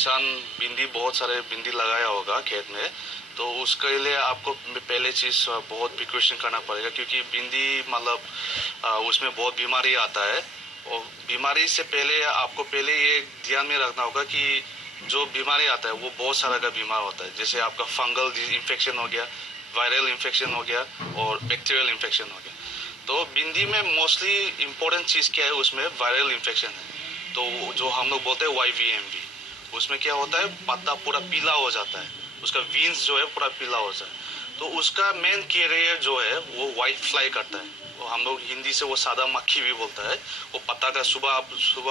इंसान भिंडी बहुत सारे भिंडी लगाया होगा खेत में, तो उसके लिए आपको पहले चीज़ बहुत प्रिकॉशन करना पड़ेगा, क्योंकि भिंडी मतलब उसमें बहुत बीमारी आता है। और बीमारी से पहले आपको पहले ये ध्यान में रखना होगा कि जो बीमारी आता है वो बहुत सारा का बीमार होता है। जैसे आपका फंगल इन्फेक्शन हो गया, वायरल इन्फेक्शन हो गया और बैक्टीरियल इन्फेक्शन हो गया। तो भिंडी में मोस्टली इम्पोर्टेंट चीज़ क्या है, उसमें वायरल इन्फेक्शन है। तो जो हम लोग बोलते हैं YVMV, उसमें क्या होता है, पत्ता पूरा पीला हो जाता है, उसका वीन्स जो है पूरा पीला हो जाता है। तो उसका मेन कैरियर जो है वो वाइट फ्लाई करता है। वो हम लोग हिंदी से वो सादा मक्खी भी बोलता है। वो पत्ता का सुबह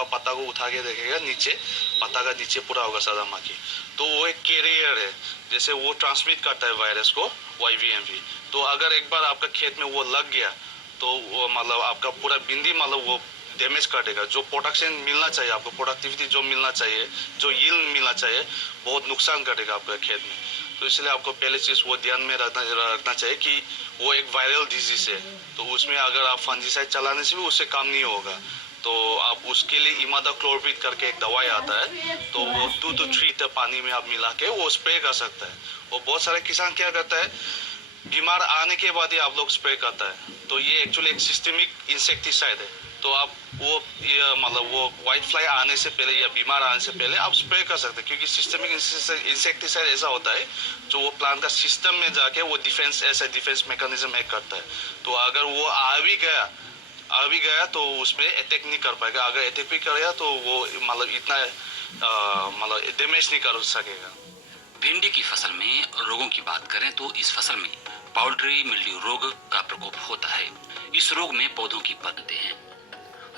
पत्ता को उठा के देखेगा, नीचे पत्ता का नीचे पूरा होगा सादा मक्खी। तो वो एक कैरियर है, जैसे वो ट्रांसमिट करता है वायरस को, YVMV। तो अगर एक बार आपका खेत में वो लग गया तो वो मतलब आपका पूरा भिंडी मतलब वो डैमेज कर देगा। जो प्रोडक्शन मिलना चाहिए आपको, प्रोडक्टिविटी जो मिलना चाहिए, जो यील्ड मिलना चाहिए, बहुत नुकसान करेगा आपके खेत में। तो इसलिए आपको पहले चीज़ वो ध्यान में रखना चाहिए कि वो एक वायरल डिजीज है। तो उसमें अगर आप फंजीसाइड चलाने से भी उससे काम नहीं होगा, तो आप उसके लिए इमादाक्लोप्रिड करके एक दवाई आता है, तो वो 2 to 3 लीटर पानी में आप मिला के वो स्प्रे कर सकता है। और बहुत सारे किसान क्या करता है, बीमार आने के बाद ही आप लोग स्प्रे करता है। तो ये एक्चुअली एक सिस्टेमिक इंसेक्टिसाइड है। तो आप वो ये मतलब वो व्हाइट फ्लाई आने से पहले या बीमार आने से पहले आप स्प्रे कर सकते हैं, क्योंकि सिस्टेमिक इंसेक्टिसाइड ऐसा होता है जो वो प्लांट का सिस्टम में जाके वो डिफेंस मैकेनिज्म एक्ट करता है। तो अगर वो आ भी गया तो उसमें अटैक नहीं कर पाएगा। अगर अटैक भी करेगा तो वो मतलब इतना मतलब डैमेज नहीं कर सकेगा। भिंडी की फसल में रोगों की बात करें तो इस फसल में पाउडरी मिल्ड्यू रोग का प्रकोप होता है। इस रोग में पौधों की पत्ते हैं।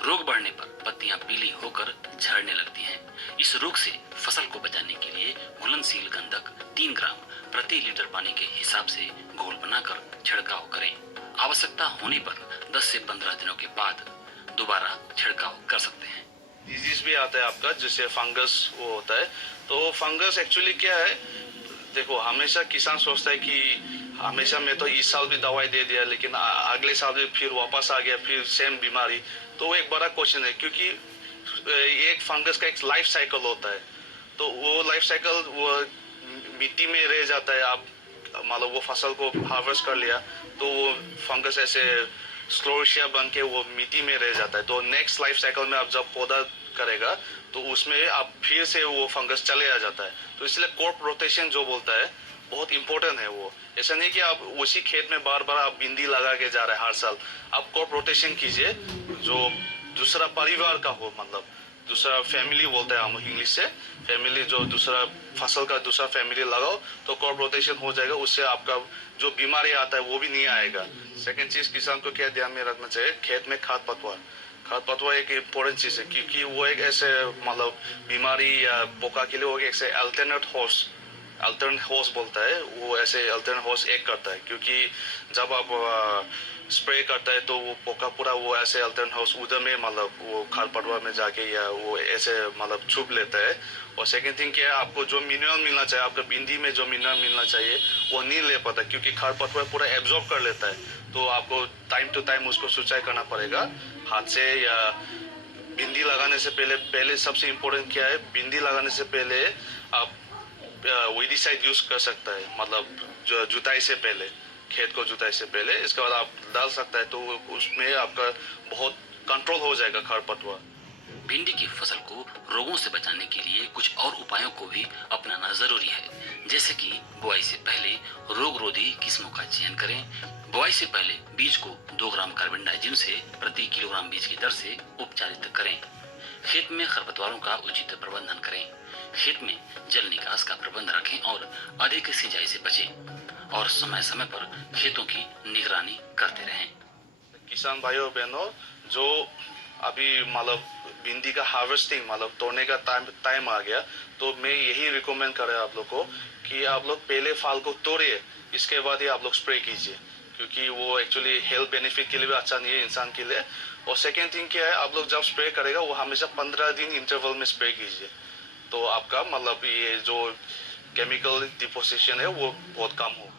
रोग बढ़ने पर पत्तियां पीली होकर झड़ने लगती हैं। इस रोग से फसल को बचाने के लिए घुलनशील गंधक 3 ग्राम प्रति लीटर पानी के हिसाब से घोल बनाकर छिड़काव करें। आवश्यकता होने पर 10 से 15 दिनों के बाद दोबारा छिड़काव कर सकते हैं। डिजीज भी आता है आपका, जैसे फंगस वो होता है। तो फंगस एक्चुअली क्या है, देखो हमेशा किसान सोचता है कि हमेशा मैं तो इस साल भी दवाई दे दिया, लेकिन अगले साल भी फिर वापस आ गया, फिर सेम बीमारी। तो वो एक बड़ा क्वेश्चन है, क्योंकि एक फंगस का एक लाइफ साइकिल होता है। तो वो लाइफ साइकिल वो मिट्टी में रह जाता है। आप मतलब वो फसल को हार्वेस्ट कर लिया तो वो फंगस ऐसे स्क्लोशिया बन के वो मिट्टी में रह जाता है। तो नेक्स्ट लाइफ साइकिल में आप जब पौधा करेगा तो उसमें आप फिर से वो फंगस चले आ जाता है। तो इसलिए क्रॉप रोटेशन जो बोलता है बहुत इंपॉर्टेंट है। वो ऐसा नहीं कि आप उसी खेत में बार बार आप भिंडी लगा के जा रहे हैं हर साल। आप क्रॉप रोटेशन कीजिए, जो दूसरा परिवार का हो, मतलब दूसरा फैमिली बोलते हैं हम इंग्लिश से, फैमिली जो दूसरा फसल का दूसरा फैमिली लगाओ तो क्रॉप रोटेशन हो जाएगा। उससे आपका जो बीमारी आता है वो भी नहीं आएगा। सेकंड चीज, किसान को क्या ध्यान में रखना चाहिए, खेत में खाद पतवार एक इम्पोर्टेंट चीज है, क्योंकि वो एक ऐसे मतलब बीमारी या पोका के लिए वो ऐसे अल्टरनेट होस्ट बोलता है, वो ऐसे अल्टरनेट होस्ट एक करता है। क्योंकि जब आप स्प्रे करता है तो वो पोका पूरा वो ऐसे अल्टरनेट होस्ट उधर में मतलब वो खाद पतवार में जाके या वो ऐसे मतलब छुप लेता है। और सेकंड थिंग क्या है, आपको जो मिनरल मिलना चाहिए, आपका भिंडी में जो मिनरल मिलना चाहिए वो नहीं ले पाता, क्योंकि खाद पतवार पूरा एब्जॉर्ब कर लेता है। तो आपको टाइम टू टाइम उसको सिंचाई करना पड़ेगा हाथ से। या भिंडी लगाने से पहले सबसे इम्पोर्टेंट क्या है, भिंडी लगाने से पहले आप वीडिसाइड यूज कर सकता है, मतलब जुताई से पहले, खेत को जुताई से पहले। इसके बाद आप डाल सकता है, तो उसमें आपका बहुत कंट्रोल हो जाएगा खरपतवार। भिंडी की फसल को रोगों से बचाने के लिए कुछ और उपायों को भी अपनाना जरूरी है, जैसे कि बुआई से पहले रोग रोधी किस्मों का चयन करें। बुआई से पहले बीज को 2 ग्राम कार्बनडाइजिम से प्रति किलोग्राम बीज की दर से उपचारित करें। खेत में खरपतवारों का उचित प्रबंधन करें। खेत में जल निकास का प्रबंध रखें और अधिक सिंचाई से बचें और समय समय पर खेतों की निगरानी करते रहें। किसान भाइयों बहनों, जो अभी मतलब भिंडी का हार्वेस्टिंग मतलब तोड़ने का टाइम आ गया, तो मैं यही रिकमेंड कर रहा हूँ आप लोग को कि आप लोग पहले फल को तोड़िए, इसके बाद ही आप लोग स्प्रे कीजिए, क्योंकि वो एक्चुअली हेल्थ बेनिफिट के लिए भी अच्छा नहीं है इंसान के लिए। और सेकेंड थिंग क्या है, आप लोग जब स्प्रे करेगा वो हमेशा 15 दिन इंटरवल में स्प्रे कीजिए, तो आपका मतलब ये जो केमिकल डिपोजिशन है वो बहुत कम होगा।